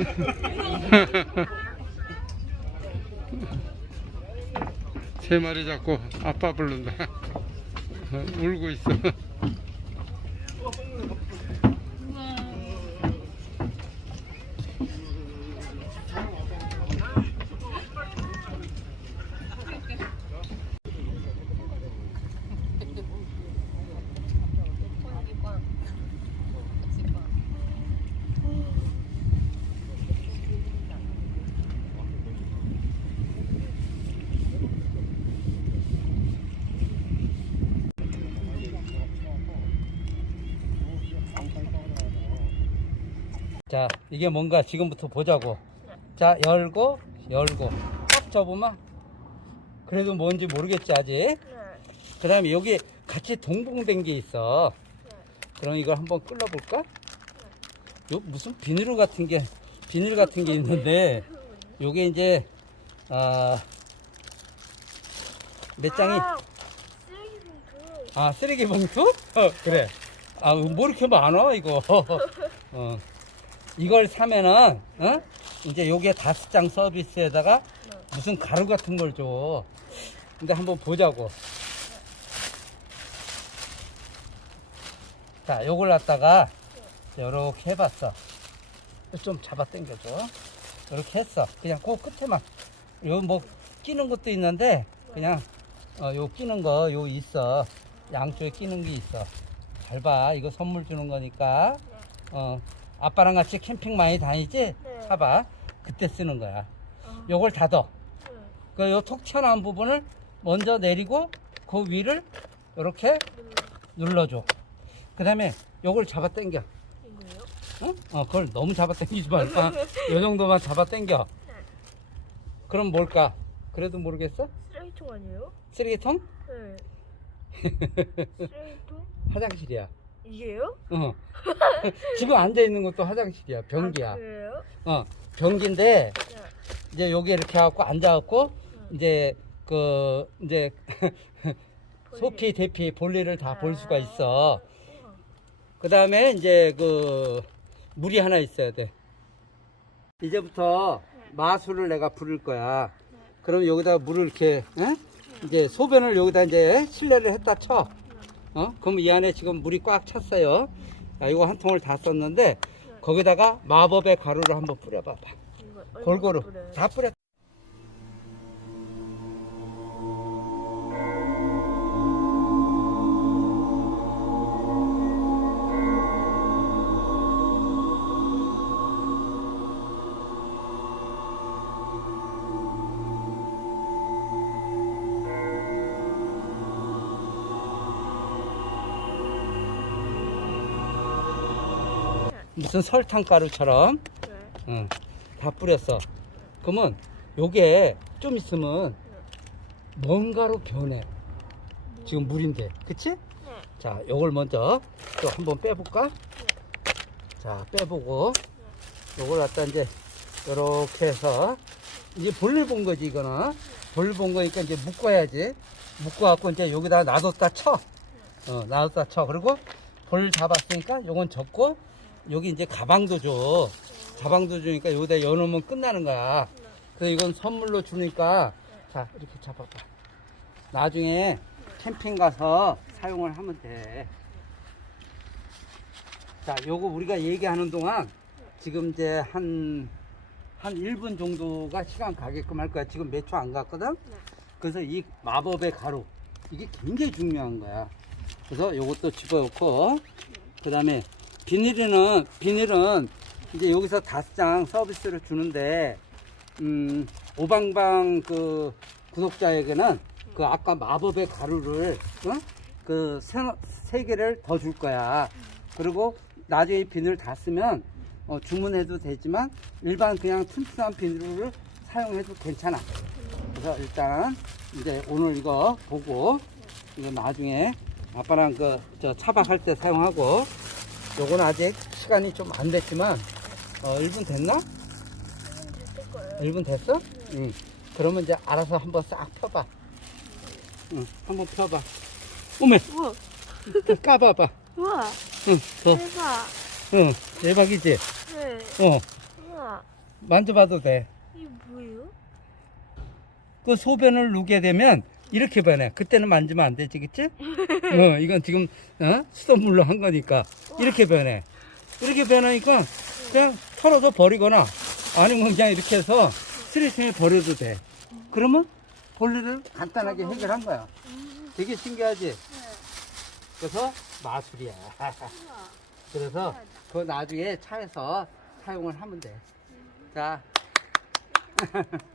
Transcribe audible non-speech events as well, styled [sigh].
[laughs] 세 마리 잡고 아빠 부른다. 어, [laughs] 울고 있어. 자, 이게 뭔가 지금부터 보자고. 자, 열고, 열고. 딱 접으면, 그래도 뭔지 모르겠지, 아직. 그 다음에 여기 같이 동봉된 게 있어. 그럼 이걸 한번 끌어볼까? 요 무슨 비닐 같은 게, 비닐 같은 게 있는데, 요게 이제, 아, 몇 장이, 아, 쓰레기 봉투. 아, 쓰레기 봉투? 어, [laughs] 그래. 아, 뭐 이렇게 많아, 이거. [laughs] 어. 이걸 사면은, 어? 이제 요게 다섯 장 서비스에다가 무슨 가루 같은 걸 줘. 근데 한번 보자고. 자, 요걸 갖다가 요렇게 해봤어. 좀 잡아 당겨줘. 요렇게 했어. 그냥 그 끝에만. 요 뭐 끼는 것도 있는데, 그냥, 어, 요 끼는 거, 요 있어. 양쪽에 끼는 게 있어. 잘 봐. 이거 선물 주는 거니까. 어, 아빠랑 같이 캠핑 많이 다니지? 네. 봐봐. 그때 쓰는 거야. 아, 요걸 닫어. 네. 그요톡 튀어나온 부분을 먼저 내리고 그 위를 이렇게 눌러 줘. 그 다음에 요걸 잡아 당겨. 이거요? 어? 어, 그걸 너무 잡아 당기지 말고. [laughs] 요 정도만 잡아 당겨. 그럼 뭘까? 그래도 모르겠어? 쓰레기통 아니에요? 쓰레기통? 네. [laughs] 쓰레기통? 화장실이야. 이게요? 어. [laughs] 지금 앉아 있는 것도 화장실이야. 변기야. 아, 그래요? 어, 변기인데 네. 이제 여기 이렇게 해갖고 앉아 갖고 이제 그 이제 소피 대피 볼일을 다 볼 수가 있어. 우와. 그 다음에 이제 그 물이 하나 있어야 돼. 이제부터 마술을 내가 부를 거야. 그럼 여기다 물을 이렇게 에? 이제 소변을 여기다 이제 실내를 했다 쳐. 어? 그럼 이 안에 지금 물이 꽉 찼어요. 자, 이거 한 통을 다 썼는데 거기다가 마법의 가루를 한번 뿌려봐봐. 골고루? 다 뿌려. 무슨 설탕 가루처럼 네. 응, 다 뿌렸어. 그러면 요게 좀 있으면 뭔가로 변해. 지금 물인데, 그치? 네. 자, 요걸 먼저 또 한번 빼볼까? 자, 빼보고 요걸 갖다 이제 요렇게 해서 이제 볼일 본 거지, 이거는. 볼일 본 거니까 이제 묶어야지. 묶어갖고 이제 여기다 놔뒀다 쳐. 어, 놔뒀다 쳐. 그리고 볼 잡았으니까 요건 접고 여기 이제 가방도 줘. 가방도 주니까 여기다 여놓으면 끝나는 거야. 그래서 이건 선물로 주니까 자 이렇게 잡아봐. 나중에 캠핑 가서 사용을 하면 돼. 자, 요거 우리가 얘기하는 동안 지금 이제 한, 한 1분 정도가 시간 가게끔 할 거야. 지금 몇 초 안 갔거든? 그래서 이 마법의 가루, 이게 굉장히 중요한 거야. 그래서 요것도 집어넣고, 그 다음에 비닐은, 비닐은 이제 여기서 다섯 장 서비스를 주는데, 음, 오방방 그 구독자에게는 그 아까 마법의 가루를, 어? 그 세, 세 개를 더 줄 거야. 그리고 나중에 이 비닐을 다 쓰면 어, 주문해도 되지만 일반 그냥 튼튼한 비닐을 사용해도 괜찮아. 그래서 일단 이제 오늘 이거 보고 이거 나중에 아빠랑 그 저 차박할 때 사용하고 요건 아직 시간이 좀 안 됐지만 어 1분 됐나? 이건 됐을 거예요. 1분 됐어? 응. 그러면 이제 알아서 한번 싹 펴봐. 응, 한번 펴봐. 오메, 우와. 까봐봐. 우와. 응, 더, 대박. 응, 대박이지? 네. 어, 우와. 만져봐도 돼. 이게 뭐예요? 그 소변을 누게 되면 이렇게 변해. 그때는 만지면 안 되지, 그치? [laughs] 어, 이건 지금, 어? 수돗물로 한 거니까. 이렇게 변해. 이렇게 변하니까 그냥 털어서 버리거나 아니면 그냥 이렇게 해서 쓰레기통에 버려도 돼. 그러면 본래를 간단하게 해결한 거야. 되게 신기하지? 그래서 마술이야. 그래서 그 나중에 차에서 사용을 하면 돼. 자. [laughs]